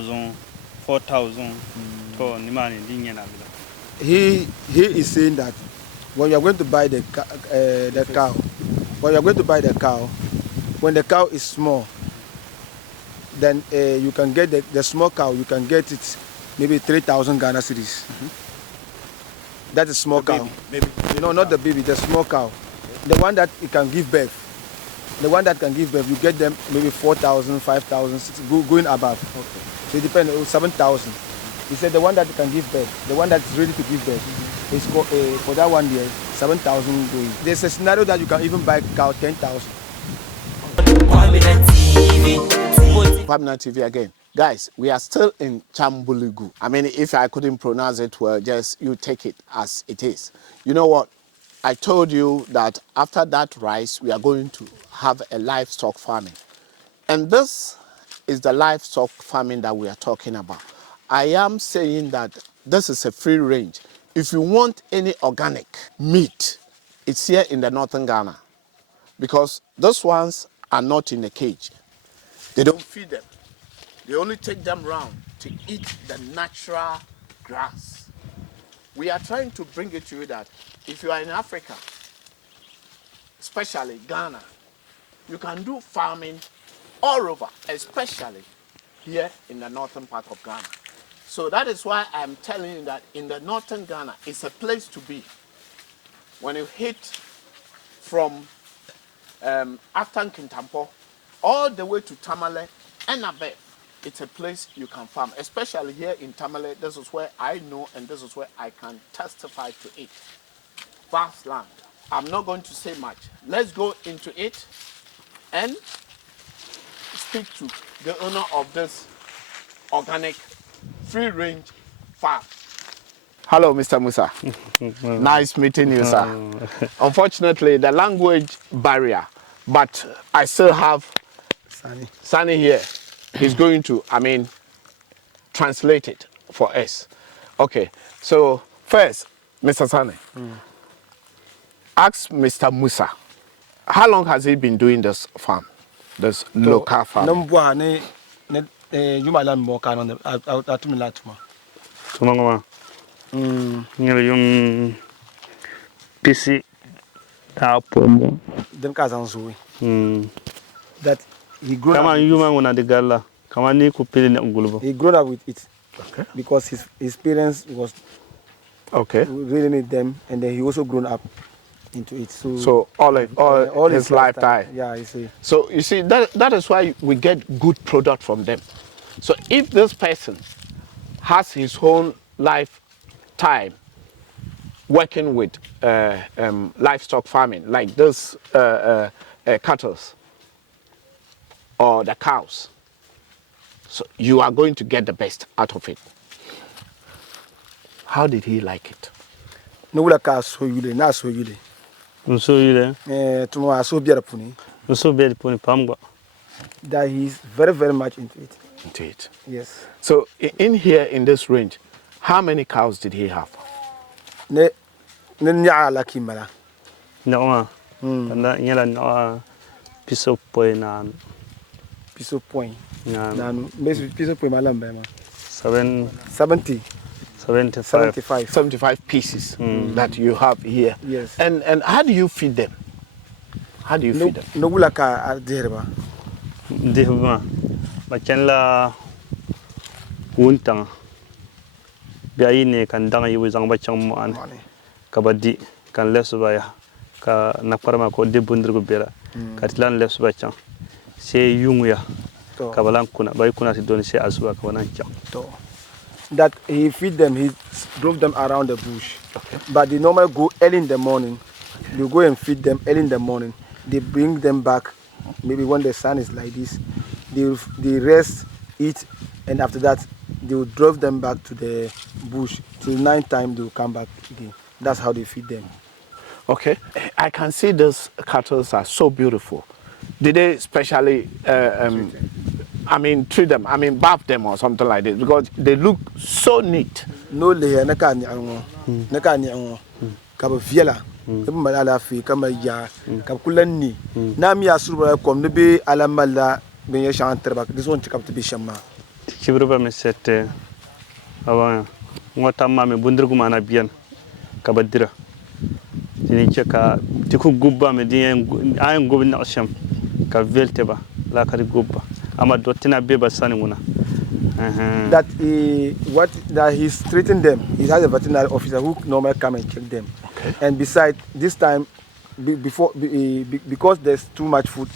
4,000 to he is saying that when you are going to buy the cow, when you are going to buy the cow, when the cow is small, then you can get the small cow, you can get it maybe 3,000 Ghana cedis. That is small cow. Baby. You know, not the baby, the small cow. The one that it can give birth. The one that can give birth, you get them maybe 4,000, 5,000, going above. Okay. So it depends on 7,000. He said the one that can give birth, the one that is ready to give birth, is for that one year, 7,000 going. There's a scenario that you can even buy cow 10,000. Pamina TV again. Guys, we are still in Chambulugu. I mean, if I couldn't pronounce it well, just you take it as it is. You know what? I told you that after that rice, we are going to have a livestock farming. And this is the livestock farming that we are talking about. I am saying that this is a free range. If you want any organic meat, it's here in the northern Ghana. Because those ones are not in a cage. They don't feed them. They only take them around to eat the natural grass. We are trying to bring it to you that if you are in Africa, especially Ghana, you can do farming all over, especially here in the northern part of Ghana. So that is why I'm telling you that in the northern Ghana, it's a place to be. When you hit from Aftan Kintampo all the way to Tamale and above, it's a place you can farm, especially here in Tamale. This is where I know and this is where I can testify to it. Vast land. I'm not going to say much. Let's go into it and speak to the owner of this organic free-range farm. Hello, Mr. Musa. Nice meeting you, sir. Unfortunately, the language barrier, but I still have Sunny here. He's going to, translate it for us. Okay, so first, Mr. Sunny, ask Mr. Musa, how long has he been doing this farm, this local farm? yung PC tapo Them kazanzui. That he grew up. He grew up with it. Okay. Because his parents was really need them, and then he also grown up into it. So all his lifetime. Yeah, you see. So you see that is why we get good product from them. So if this person has his own lifetime working with livestock farming, like this cattle or the cows, so you are going to get the best out of it. How did he like it? No wula ka so yule na so yule. So yule. Tumo so biara puni. So biara puni pamba. That he's very, very much into it. Into it. Yes. So in here in this range, how many cows did he have? Ne nya la kimala. No. Na nyala no piso point na. Piso point. Na piso point malambe ma. 75 pieces that you have here. Yes. And how do you feed them? How do you feed them? No wula ka derba. Derba. Machenla wuntang. Biayi ne kan danga yiwu zang bachang mo an. Kabadi kan lesu baya. Ka nakparama ko de bundirgo bera. Katilan lesu bachang. Se yunguya. Kabalan kuna bay kuna si doni se asuba kabanan chang. That he feed them, he drove them around the bush. Okay. But they normally go early in the morning. They go and feed them early in the morning. They bring them back, maybe when the sun is like this. They rest, eat, and after that, they will drive them back to the bush. Till night time, they will come back again. That's how they feed them. Okay. I can see those cattle are so beautiful. Did they specially treat them, bath them or something like this, because they look so neat. No layer, nakani ango, kaba viela, kaba malala fi, kaba ya, kaba kulani. Na mi asuru kom nebe alamala benye shantre bak. This one check up to be shama. Chibruba me sette awa ngota mame bundirgu mana biyan kabadira tini cheka tiku gubba me di ayen gobi naqsham ka velte ba la kadi gubba ama dotina beba sani nguna That he's treating them. He has a veterinary officer who normally come and check them. Okay. And besides, this time, because there's too much food,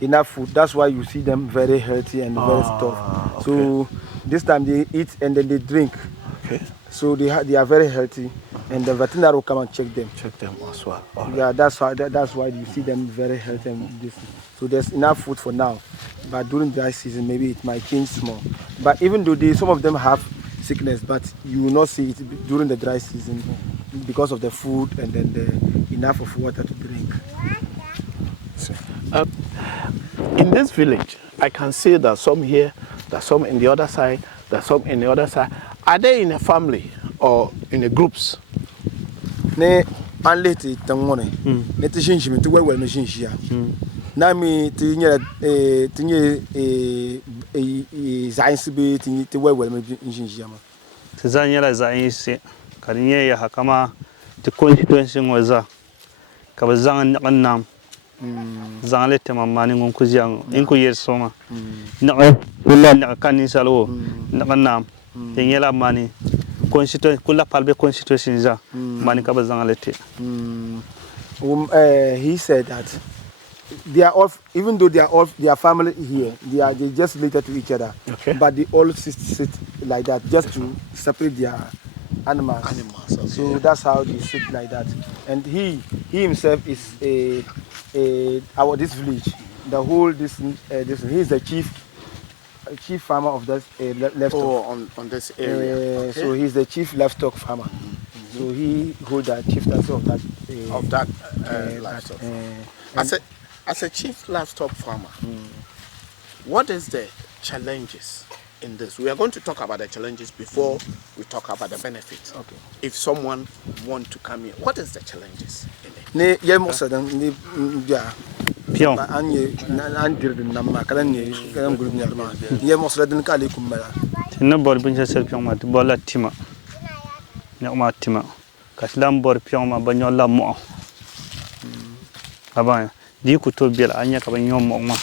enough food, that's why you see them very healthy and very tough. Okay. So this time they eat and then they drink. Okay. So they are very healthy, and the veterinary will come and check them. Check them as well. All Yeah, right. that's why you see them very healthy. And this. So there's enough food for now, but during dry season maybe it might change small. But even though some of them have sickness, but you will not see it during the dry season because of the food and then the enough of water to drink. In this village, I can see that some here, that some in the other side, that some in the other side. Are they in a family or in a groups? Ne anleti tangone. Ne tishinshi mi tuwe wel mishinshi ya. Nami tinye zainsi be tinye tuwe wel mishinshi ya ma. tizanya la zainsi kadinye ya hakama ti constituency ngoza kabazang nakannam zangle tema mani ngon kuziang inku yersoma na kula na kanisa lo nakannam yengela mani constituency kula palbe constituency za mani kabazang lete. He said that they are all, even though they are family here, they just related to each other. Okay. But they all sit like that just to separate their animals. Okay. So that's how they sit like that. And he himself is this village, the whole this he's the chief farmer of this livestock. Oh, on this area. Okay. So he's the chief livestock farmer. So he holds the chieftaincy of that Livestock. As a chief livestock farmer, what is the challenges in this? We are going to talk about the challenges before we talk about the benefits. Okay. If someone want to come here, what is the challenges in it? Ne ye mo sadan ni ja Pion anye an dirde na ma kala ne kala group ni alma ye mo sadan ka le kum mala tinna bor bin sel pion ma bola tima nyama tima kaslam bor pion ma banyola mo aba di ku to biel anya ka banyo mo ma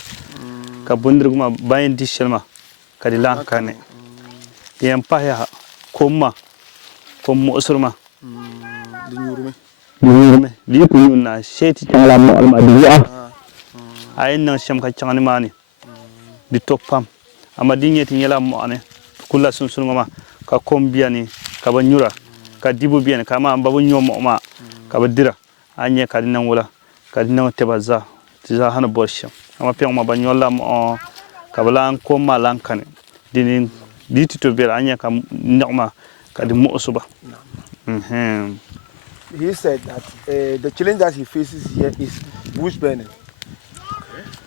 ka bundir ma bayin di shelma ka di lan kane yem pa ya komma kom mo surma di nyurume li ku yunna sheti tala mo alma di ya ayin nan shem ka changani mani di topam ama di nyeti nyela mo ane kula sunsun ma ka kombiya ni ka banyura ka dibu biyan ka ma babu nyomo ma ka badira anya ka dinan wala ka dinan tebaza tiza hana borsham ama pion ma banyola mo ka balan ko ma lankane dinin diti to ber anya ka nyama ka di mo suba. He said that the challenge that he faces here is bush burning.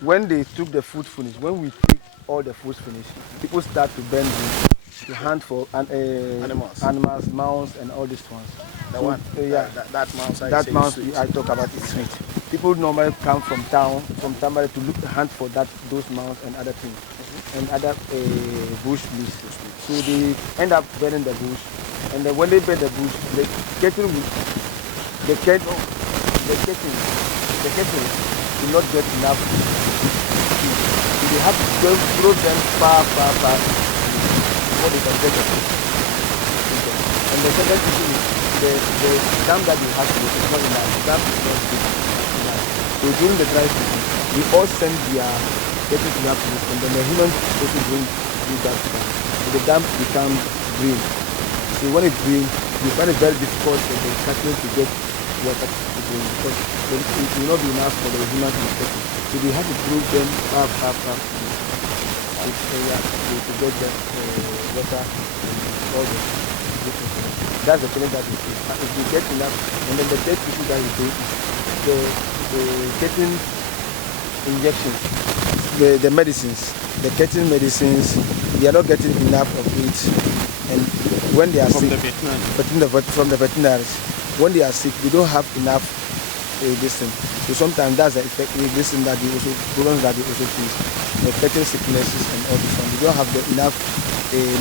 When they took the food finish, when we take all the food finish, people start to burn bush to hunt for animals, mouse, and all these ones. The one, that mouse. That mouse I talk about is sweet. People normally come from town, from Tamale to hunt for those mouse and other things, and other bush meat. So they end up burning the bush, and then when they burn the bush, the kettle will not get enough food. So they have to throw them far before they can get the food. And the second thing is the dam that we have is not enough. The dam is not big enough. So during the dry season, we all send their kettle to that food, and then the humans also bring that food. So the dam becomes green. So when it's green, you find it very difficult for the cattle to get water to drink because it will not be enough for the humans to get it. So they have to throw them far to get the water and all the. That's the challenge that we face. If we get enough, and then the third issue that we face is the getting injections, the medicines, the getting medicines. We are not getting enough of it, and when they are sick, from the veterinaries, when they are sick, we don't have enough this thing. So sometimes that's the effect. This thing that they also problems that they also face, cattle sicknesses and all this one. They don't have enough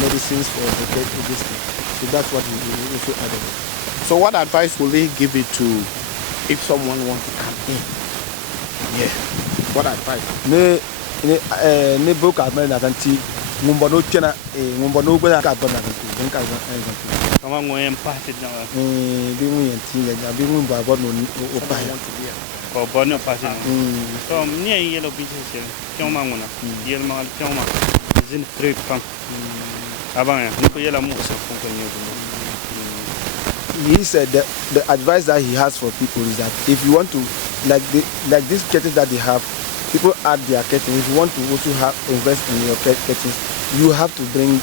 medicines for this thing. So that's what we also add on. So what advice will they give it to if someone wants to come in? Yeah. What advice? Ne book at man that mumbo no chena mumbo no go ka bona ka Kama ngoye mpate na bi mu yanti ya bi mu ba no o pa ya ko bono pate. So mnie yelo business choma ngona. Yelo ma choma zin trip kan. Abang ya niko yela mu so ko nyo. He said that the advice that he has for people is that if you want to like these curtains that they have, people add their curtains. If you want to also invest in your curtains, you have to bring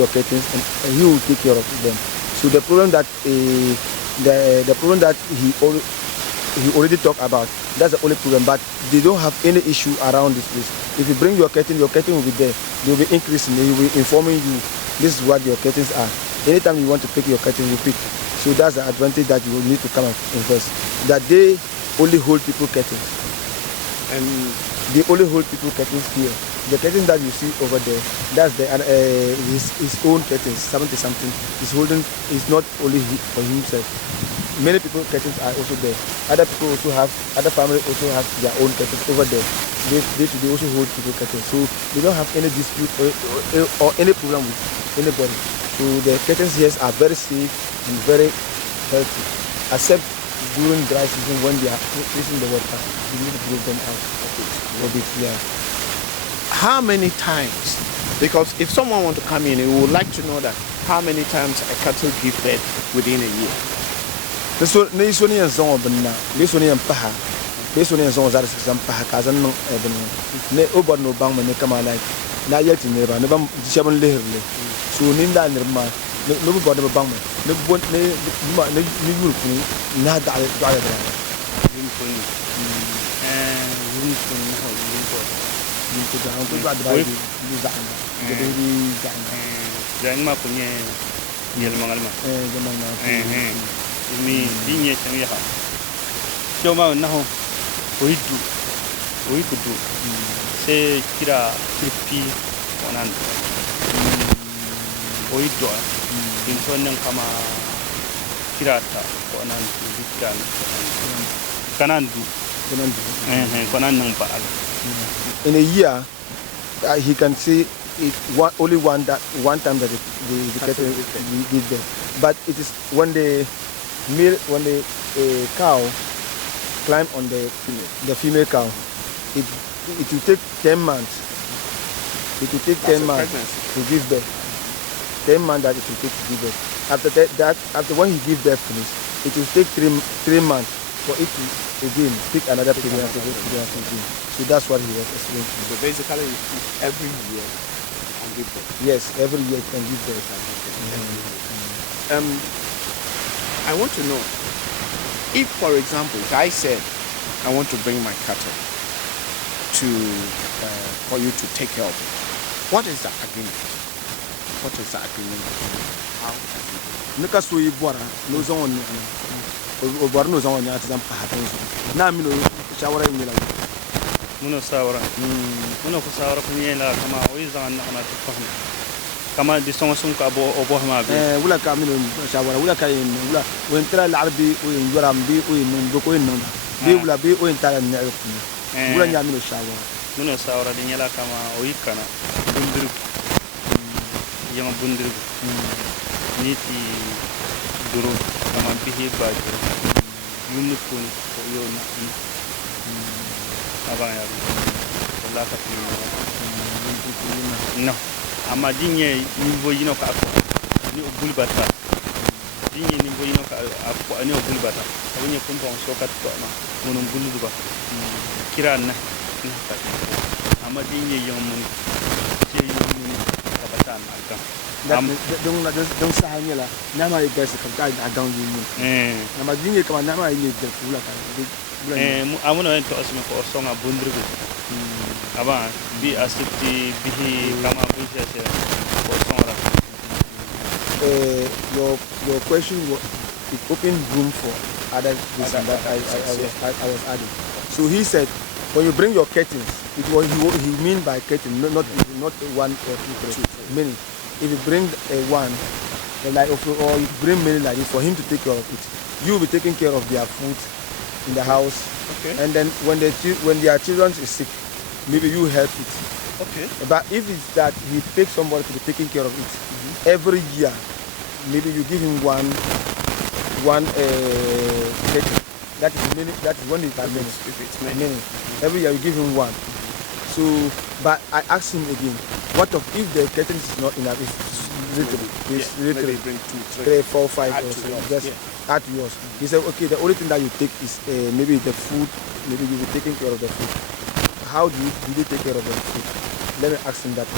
your curtains and he will take care of them. So the problem that the problem that he already talked about, that's the only problem. But they don't have any issue around this place. If you bring your curtain will be there. They will be increasing. They will be informing you this is what your curtains are. Anytime you want to pick your curtain, you pick. So that's the advantage that you will need to come and invest. That they only hold people curtains. And they only hold people curtains here. The curtains that you see over there, that's his own curtains, 70 something. He's holding, it's not only for himself. Many people curtains are also there. Other people also have, other families also have their own curtains over there. They also hold people curtains. So they don't have any dispute or any problem with anybody. So the curtains here are very safe and very healthy, except during dry season when they are facing the water, you need to blow them out a bit. Yeah. How many times? Because if someone wants to come in, we would like to know that how many times a cattle give birth within a year. So this one is on this one is paha. This one is on that some paha kazan no even ne over no bang when they come like na yet in never shaman leher. So ninda nirma no body bang no bon ne na da Jangan ma punya yel mangal ma. Mi dinya cang ya. Cuma naho oidu se kira tripi onan. Oidu intonan kama kirata onan kiran kanandu konan nang paal. In a year, he can see only one time that the cattle give birth. But it is when the cow climb on the female cow, it will take 10 months. It will take 10 months to give birth. 10 months that it will take to give birth. After when he gives birth finish, it will take 3 months for it to again pick another pregnancy again. So that's what he was explaining. So basically, every year can give birth. Yes, every year it can give birth. I want to know if, for example, I said I want to bring my cattle to for you to take care of it. What is the agreement? What is the agreement? How can we do it? Nika so yi bora no zon ni o bora no zon ni ati zan pa hatin na mi no shawara ni la Muno sawara muno ko sawara ko nyela kama o izan na na tafahum kama di songa sun ka bo obo ma bi wala ka mi no shawara wala ka yin wala wen tra al arabi o yin joram bi o yin do ko yin non bi wala bi o yin tala ni wala nya mi no shawara muno sawara di nyela kama o yikana bundir yang bundir niti duro kama bihi bajo yunu kun ko yo na abang ya wala ka no ama dinye ni boyino ka ko ni obul bata dinye ni boyino ka ko ani obul bata abonye kumpa on sokat ko ma mono bulu ba kiran na ta ama dinye yo mun je yo mun ka bata na kan don sa hanya la na ma ga su ka ga down yin na ma dinye kama na ma yin da kula ka amuno en to asme ko songa bundrugo aba bi asiti bihi kama bunja se ko songa your question it opened room for other reason that I was adding. So he said, when you bring your curtains, it was he mean by curtain, not 1 or 2, 3. Meaning, if you bring one, like or you bring many like this for him to take care of it, you will be taking care of their food in the house. Okay. And then when their children is sick, maybe you help it. Okay. But if it's that he takes somebody to be taking care of it every year, maybe you give him one curtain. That is when it's minutes. If it's many. Every year you give him one. So, but I asked him again, what if the curtains is not enough? It's literally Maybe bring 2, 3, 4, 5 Add or to so. yours, Just yeah. add to yours. He said, okay, the only thing that you take is maybe the food. Maybe you will be taking care of the food. How do you take care of the food? Let me ask him that.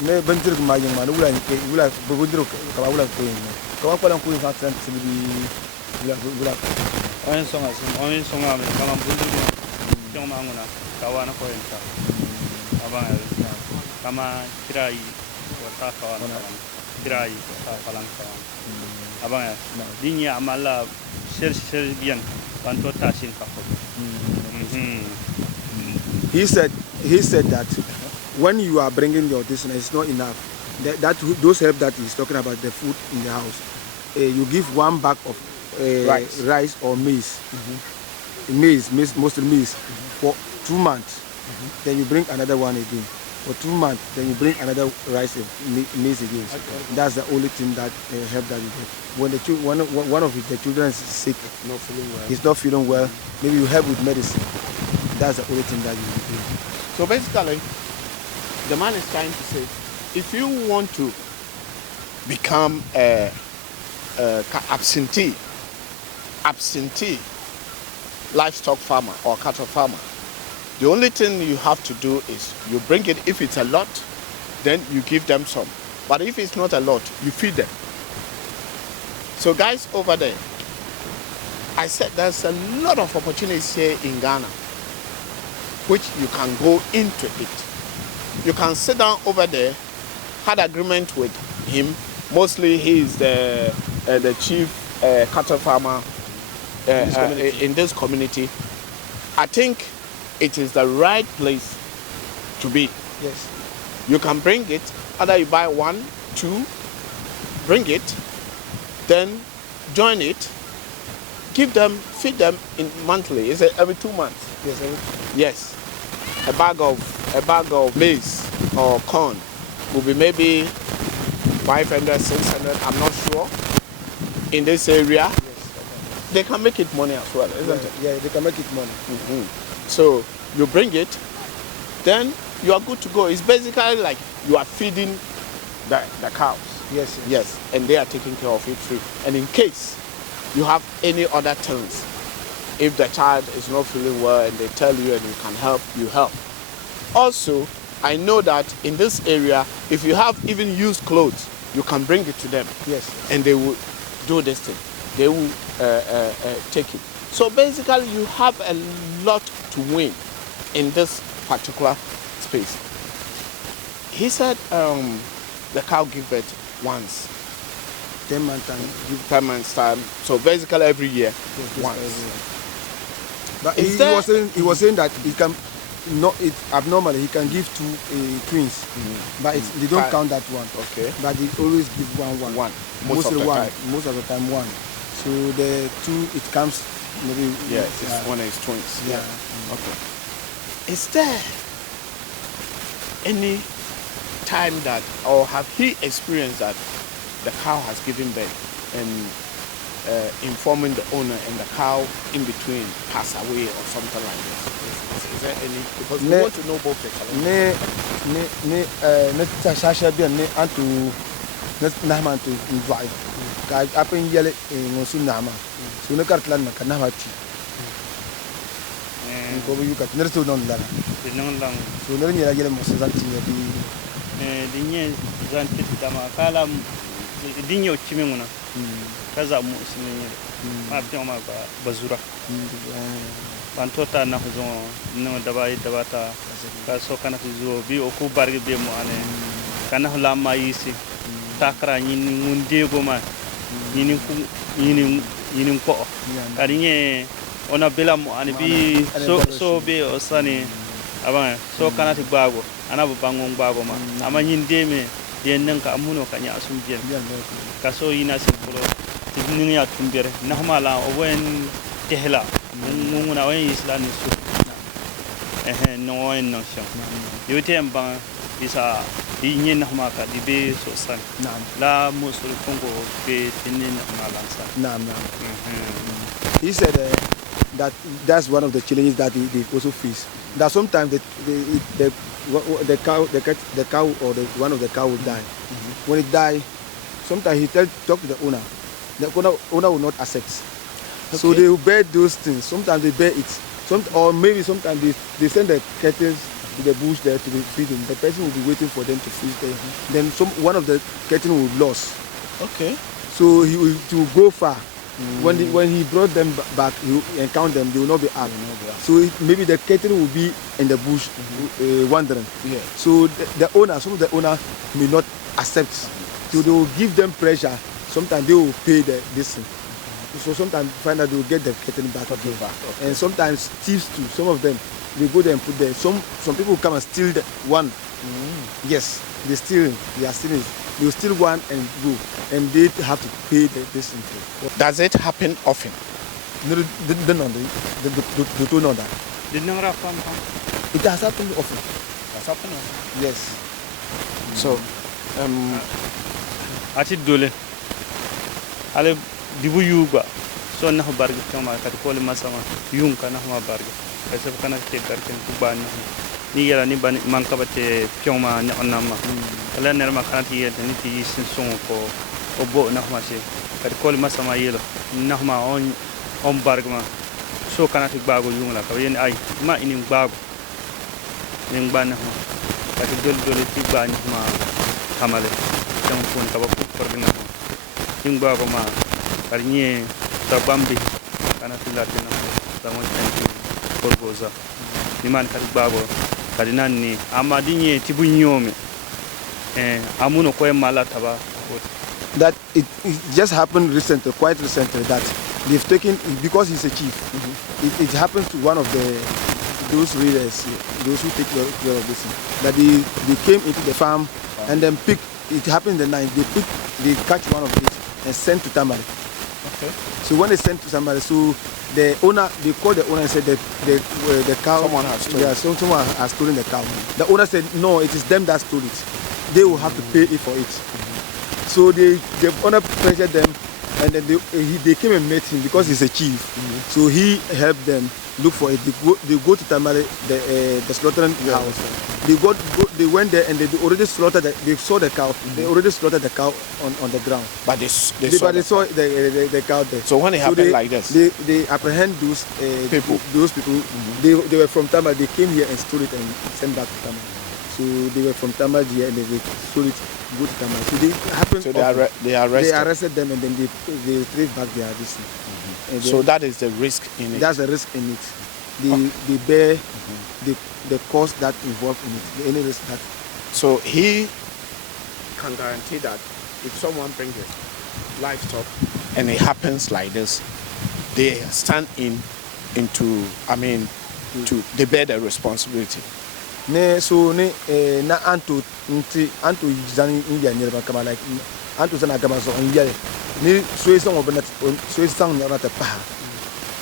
Me bentir ma yang mana ulah berbundur kalau ulah kuin. Kalau apa yang kuin sangat lebih ulah. Oin songa me kama bundu jong manguna kawana ko enta abang kama kirai wata kawana kirai ta palang kawan abang dinya amala sel bien bantu tasin ka ko. He said that when you are bringing your distance, it's not enough. Those help that he's talking about, the food in the house, you give 1 bag of rice or maize, mostly maize, for 2 months. Then you bring another one again for 2 months. Then you bring another rice and maize again. Okay. That's the only thing that help that you get. When one of the children is sick, he's not feeling well, maybe you help with medicine. That's the only thing that you do. So basically, the man is trying to say, if you want to become a absentee livestock farmer or cattle farmer, the only thing you have to do is you bring it. If it's a lot, then you give them some. But if it's not a lot, you feed them. So guys over there, I said there's a lot of opportunities here in Ghana which you can go into it. You can sit down over there, had agreement with him. Mostly he is the chief cattle farmer in this community. I think it is the right place to be. Yes. You can bring it, either you buy 1, 2, bring it, then join it, give them, feed them in monthly. Is it every 2 months? Yes. Yes. A bag of maize or corn will be maybe 500, 600, I'm not sure. In this area, yes, they can make it money as well, isn't it? Yeah, they can make it money. So you bring it, then you are good to go. It's basically like you are feeding the cows. Yes, and they are taking care of it free. And in case you have any other things, if the child is not feeling well and they tell you and you can help, you help. Also, I know that in this area, if you have even used clothes, you can bring it to them. Yes. And they will do this thing. They will take it. So basically, you have a lot to win in this particular space. He said the cow gives birth once. 10 months time. 10 months time. So basically every year, once. Every year. But he was saying that he can, it's abnormally he can give 2 twins, but they don't count that one. Okay. But they always give one. Most of the time. Most of the time one. So the 2 it comes maybe. Yeah, it's one is twins. Yeah. Okay. Is there any time that, or have he experienced that the cow has given birth and informing the owner and the cow in between pass away or something like this? Is there any? Because we want to know both the colors. Ne tasha bien ne antu ne nahman tu ndwai ka apen yele ngosu nama so ne kartlan na kana hati ko bu yuka ne so non dala so ne ni yele mo santi ne bi dinye zanti dama kala dinyo chimenguna kaza mu simenye ma bion ma bazura pantota na huzo no dabata ka so kana huzo bi o ku barge be mo ane kana hula ma yisi takra nyini ngunde go ma nyini yinin ko kadinye ona bela mo ani bi so be osani abang so kanati bago ana bu bangon bago ma ama nyindeme yen nan ka amuno kanya asum bien ka so yina simpulo tidnin ya tumbere nahmala o wen tehla nguna wen islani su no wen no sham yote mbang bisa inye nahma ka dibe so san la musul kongo be tinin nahmala san he said that's one of the challenges that they also face. That sometimes the cow or one of the cow will die. When it die, sometimes he talk to the owner. The owner will not accept. So they will bear those things. Sometimes they bear it. Or maybe sometimes they send the curtains to the bush there to be feeding. The person will be waiting for them to feed there. Then one of the curtains will lose. Okay. So he will go far. When he brought them back, he encountered them. They will not be up. So maybe the curtain will be in the bush, wandering. Yeah. So some of the owner may not accept. So they will give them pressure. Sometimes they will pay this thing. So sometimes find out they will get the curtain back. Okay. And sometimes thieves too. Some of them they go there and put there. Some people come and steal one. Yes, they steal. They are stealing. They will steal one and go, and they have to pay this thing. Does it happen often? No, they don't know that. It has happened often. Yes. So, ati dole ale dibu yuga so na barga kama kat ko le masama yung kana ma barga kase kana te garken kubana ni yala ni ban man kabate pyoma na onama ala ner ma kana ti yete ni ti sin son ko obo na ma se kat ko le masama yelo na ma on barga ma so kana ti bago yung la ka yen ay ma ini bago ni bana ma kat dole ti bani ma Tamale jang pun ka ba porgina yung bago ma karnye tabambi kana tilatina samo tanki porgoza liman ka bago kadinan ni amadinye tibunyomi amuno ko mala taba. That it just happened recently, quite recently, that they've taken, because he's a chief, it happens to one of those readers, those who take care of this thing, that they came into the farm and then pick. It happened in the night. They catch one of it and send to Tamale. Okay. So when they sent to Tamale, so the owner, they called the owner and said that the cow. Someone has stolen. Yeah, someone has stolen the cow. The owner said no, it is them that stole it. They will have to pay it for it. So the owner pressured them, and then they came and met him because he's a chief. So he helped them look for it. They go to Tamale, the slaughtering house. They went there and they already slaughtered. They saw the cow. They already slaughtered the cow on the ground. But they saw the cow there. So when it happened like this, they apprehend those people. Those people, they were from Tamale. They came here and stole it and sent back to Tamale. So they were from Tamale here and they stole it, go to Tamale. So they happened. So they arrested them and then they traced back their distance. So that is the risk in it. That's the risk in it. They bear the cost that involved in it, any risk that. So he can guarantee that if someone brings it livestock and it happens like this, they stand they bear the responsibility. Na anto zani India ni ba kama like anto zana kama so India ni suesan obana suesan na ta pa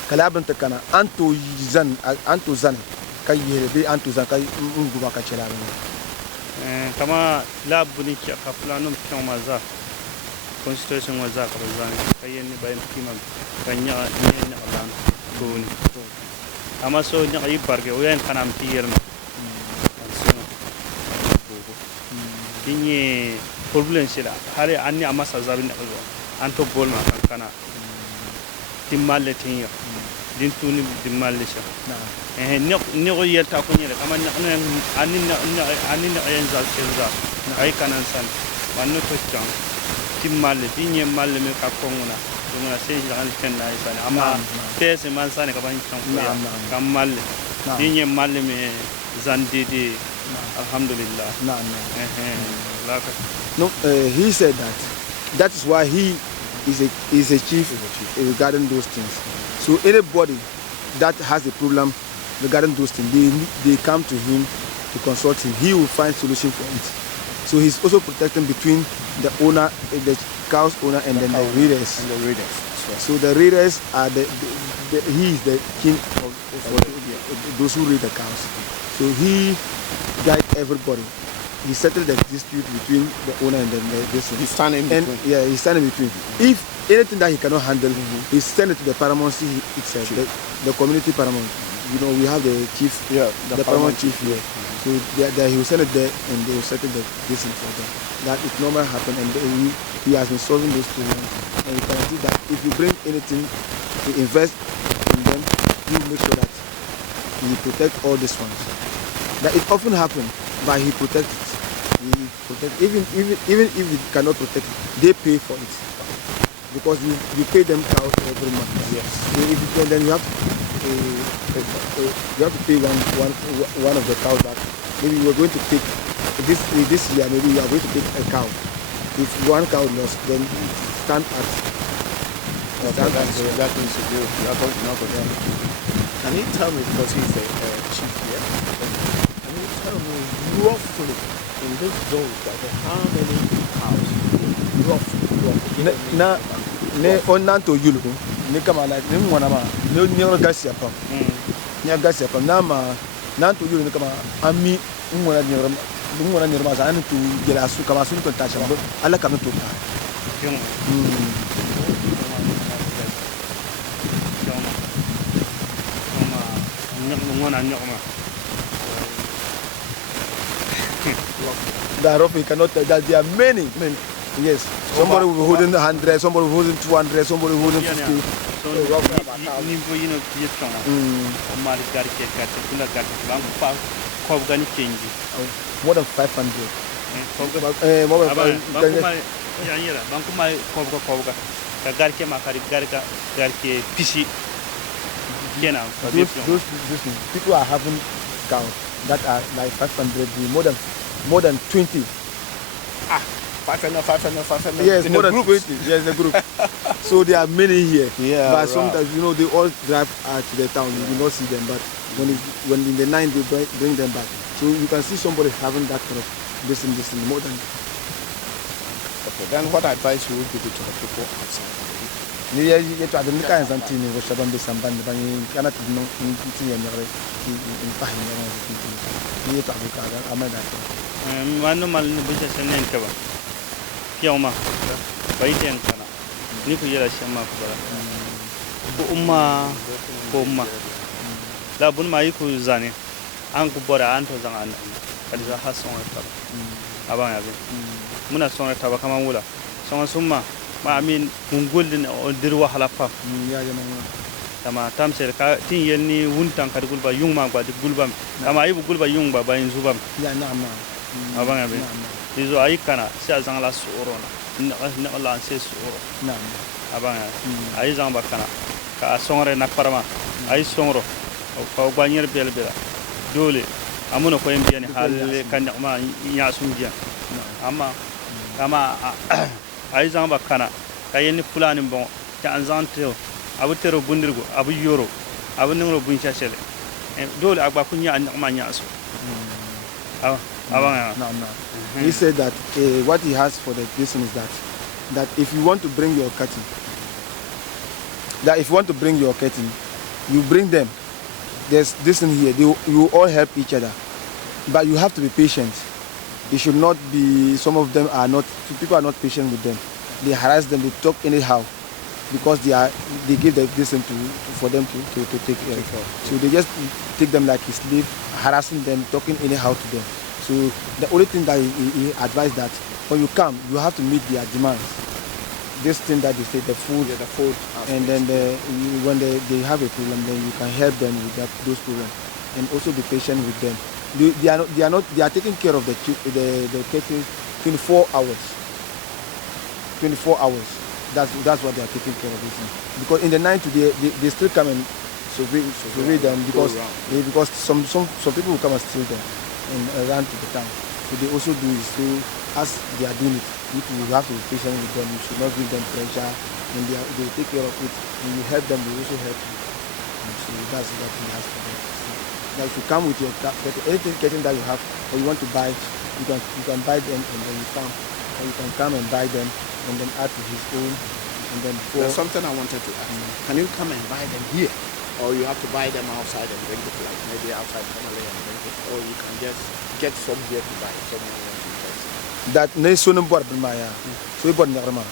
kala ban ta kana anto zan kai be anto zan kai ngu ba ka chela kama lab ni ka fulano kyoma za constitution wa za ka zani kai ni bayan kima kanya ni na alan ko ni ama so nya ay barge o yan kanam tiyer ini problem sila hari ani amasa zabin ko anto bol ma kana timalle tin yo din tuni timalle sha ni ko yelta ko nyere kama ani ayen zal selza ay kanan san wanno to tan timalle tinye malle me ka konguna dum na sey la an ken na san ama pese man san ka ban tan ko kam malle tinye malle me zandidi alhamdulillah. No, he said that is why he is a chief regarding those things. So anybody that has a problem regarding those things, they come to him to consult him. He will find solution for it. So he's also protecting between the owner, the cow's owner, and then the readers. And the readers. So the readers are he is the king of those who read the cows. So he guides everybody. He settled the dispute between the owner and the this. He's standing in between. Yeah, he's standing between. If anything that he cannot handle, he send it to the paramountcy itself, the community paramount. You know, we have the chief, the paramount chief here. So he will send it there, and they will settle this in for them. That it normal happen, and he has been solving those problems. And you can see that if you bring anything to invest in them, you make sure that he protect all these ones. That it often happens, but he protects it. He protect even if he cannot protect it, they pay for it because you pay them cows every month. Yes. So then you have to pay one of the cows back. Maybe you are going to take this year. Maybe you are going to take a cow. If one cow lost, then stand at. That means you are going to knock again. Can you tell me, because he's a chief here, can you tell me roughly in this zone how many cows? Roughly. Na ne onan to yulu ne kama na ne mwana ma ne nyoro gasi apam. Nya gasi apam na ma nan to yulu ne kama ami mwana nyoro ma sa an to gela su kama sun to tasha ba ala kama to ka. He cannot tell that there are many. Yes. Somebody will be holding 100, somebody will be holding 200, somebody will be holding 50. So roughly about 1,000. More than 500. Those people are having cows that are like 500, more than 20. 500. Yes, in more than group. 20. Yes, the group. So there are many here. Yeah, but sometimes they all drive to the town. You will not see them, but when in the night they bring them back. So you can see somebody having that kind of this more than. Okay, then what advice you would give to the people outside? You try to make something was Shaban Samban, but you cannot know in Piauma baiten kana ni ku yara shama kubara ku umma la bun mai ku zane an ku bora an to zan an kadi za hason ta aban yabe muna son ta ba kaman wula son summa ma amin mun goldin dir wahala fa ya jama tama tamsel ka tin yelni wuntan kadi gulba yungma gwa di gulbam tama yibu gulba yungba bayin zubam ya na'am aban yabe izo aikana sai zan la surona na la sai suro na'am abanga ai zan bakana ka songre na parma ai songro ko gwanyer belbela dole amuna ko yimbe ne halle kan ma ya sun biya amma kama ai zan bakana kayen fulani bon ta an zan to abu tero bundirgo abu yoro abu ningro buncha sele dole agba kunya an ma nya so he said that what he has for the person is that if you want to bring your cattle, you bring them. There's this in here. You all help each other, but you have to be patient. It should not be. Some of them are not. People are not patient with them. They harass them. They talk anyhow, because they give this for them to take care of. So they just take them like a slave, harassing them, talking anyhow to them. So the only thing that he advised that when you come, you have to meet their demands. This thing that they say, the food, and then when they have a problem, then you can help them with those problems, and also be patient with them. They are taking care of the cattle 24 hours. 24 hours. That's what they are taking care of this thing. Because in the night they still come and survey them because some people will come and steal them and run to the town. So they also do it. So as they are doing it, you have to be patient with them. You should not give them pressure, and they will take care of it. And you help them, they will also help you. And so that's what we ask for them. Now, if you come with your anything that you have or you want to buy, you can buy them, and then you come, or you can come and buy them, and then add to his own, and then There's something I wanted to ask. Can you come and buy them here, or you have to buy them outside and bring it, like maybe outside Tamale and bring it, or you can just get some here to buy somewhere else in person? that ne so no bor ma ya so bor nyar ma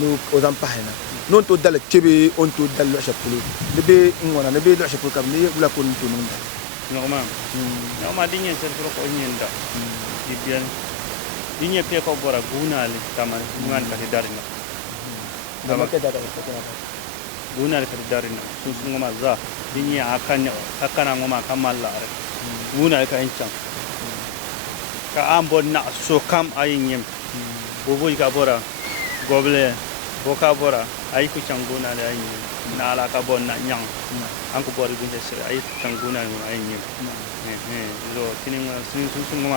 no o zam pahena non to dal chebe on to dal lo chapulu de be ngona ne be lo chapulu kam ne bula ko to non no ma dinye ser ko nyenda bibian dinye pe ko bora gunali tamal ngan ka darina da ma ke da ko gunali ka darina su ngoma za dinye akana ngoma kamalla are gunali ka enchan ka ambon na so kam ayinyem bobo ka bora goble boka bora ay ku changuna le ay na ala ka bon na nyang an ko bori gunje se ay changuna no ay nyem zo tininga sin sunguma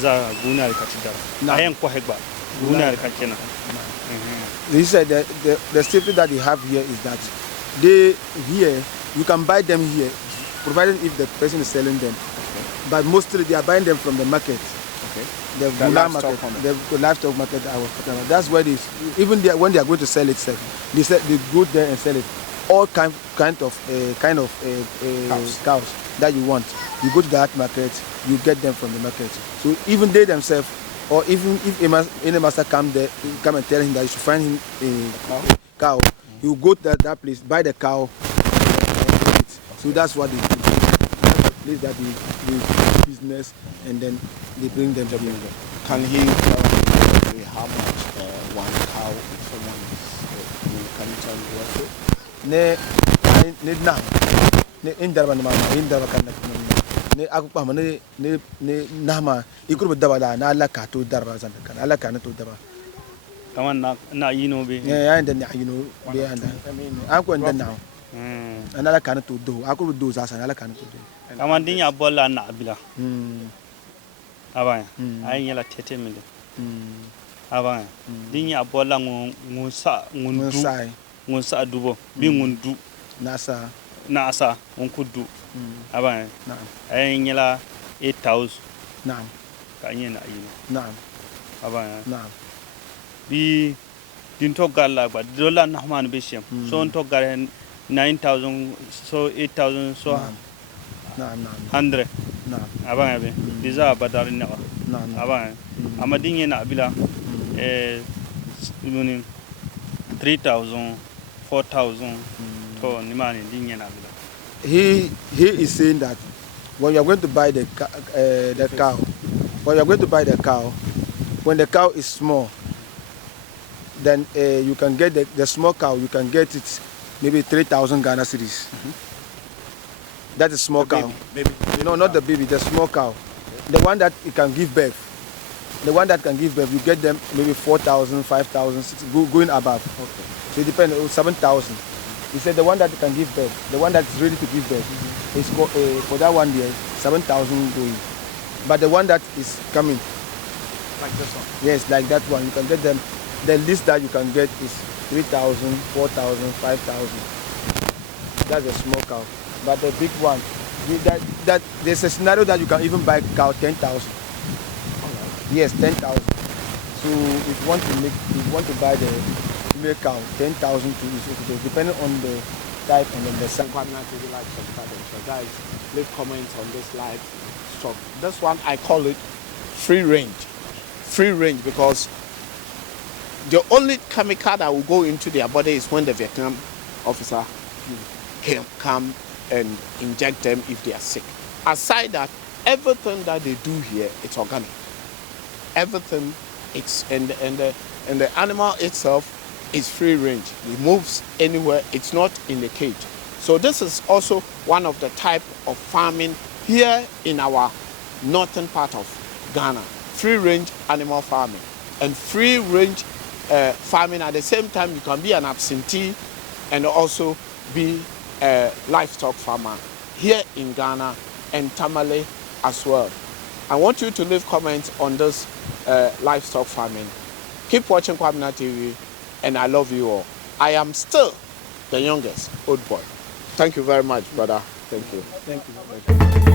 za guna ka tidara ayan ko hegba guna ka chena. He said that the safety that they have here is that you can buy them here, provided if the person is selling them. But mostly they are buying them from the market. The livestock market, the livestock market. That's where even when they are going to sell it, they go there and sell it. All kind of cows that you want, you go to that market, you get them from the market. So even they themselves, or even if any master come and tell him that you should find him a cow, he will go to that place, buy the cow, and eat. So that's what they do. That's the place that they do business, and then they bring them to bring them. Can he tell me how much one cow if someone is can you tell me what? Ne indar ban mama indar kan ne aku pa ne nama ikuru daba da na Allah ka to darba zan kan Allah ka na to daba kaman na yino be ya inda na yino be anda aku inda na ana Allah ka na to do aku do za san Allah ka na to do kaman din ya bolla na abila abaya ay nyala tete minde abaya din ya bolla ngun sa dubo bi ngundu na asa on kudu abaya ay nyala 8000 na'am ka nyena yino na'am abaya na'am bi din to galla ba dola na man be shem so on to gar 9000 so 8000 so na'am 100 na'am abaya be biza badar ne na'am abaya amadin yana abila nuni 3000 4000 to nimani din yana abila. He is saying that when you are going to buy the cow, when the cow is small, then you can get the small cow. You can get it maybe 3,000 Ghana cedis. That is small cow. Baby. No, not the baby. The small cow, the one that it can give birth. The one that can give birth, you get them maybe 4,000, 5,000, going above. Okay. So it depends. 7,000. He said the one that can give birth, the one that's ready to give birth, is for that one there 7,000 going. But the one that is coming, Like this one? yes, like that one, you can get them. The least that you can get is 3,000, 4,000, 5,000. That's a small cow. But the big one, that there's a scenario that you can even buy cow 10,000. Yes, 10,000. So if you want to buy the female cow, 10,000 to is depending on the type and then the size. So guys, leave comments on this live stock. This one I call it free range. Free range because the only chemical that will go into their body is when the Vietnam officer can come and inject them if they are sick. Aside that, everything that they do here, it's organic. Everything, it's and the animal itself is free range. It moves anywhere. It's not in the cage. So this is also one of the type of farming here in our northern part of Ghana. Free range animal farming and free range farming at the same time. You can be an absentee and also be a livestock farmer here in Ghana and Tamale as well. I want you to leave comments on this livestock farming. Keep watching Kwamina TV, and I love you all. I am still the youngest old boy. Thank you very much, brother. Thank you. Thank you.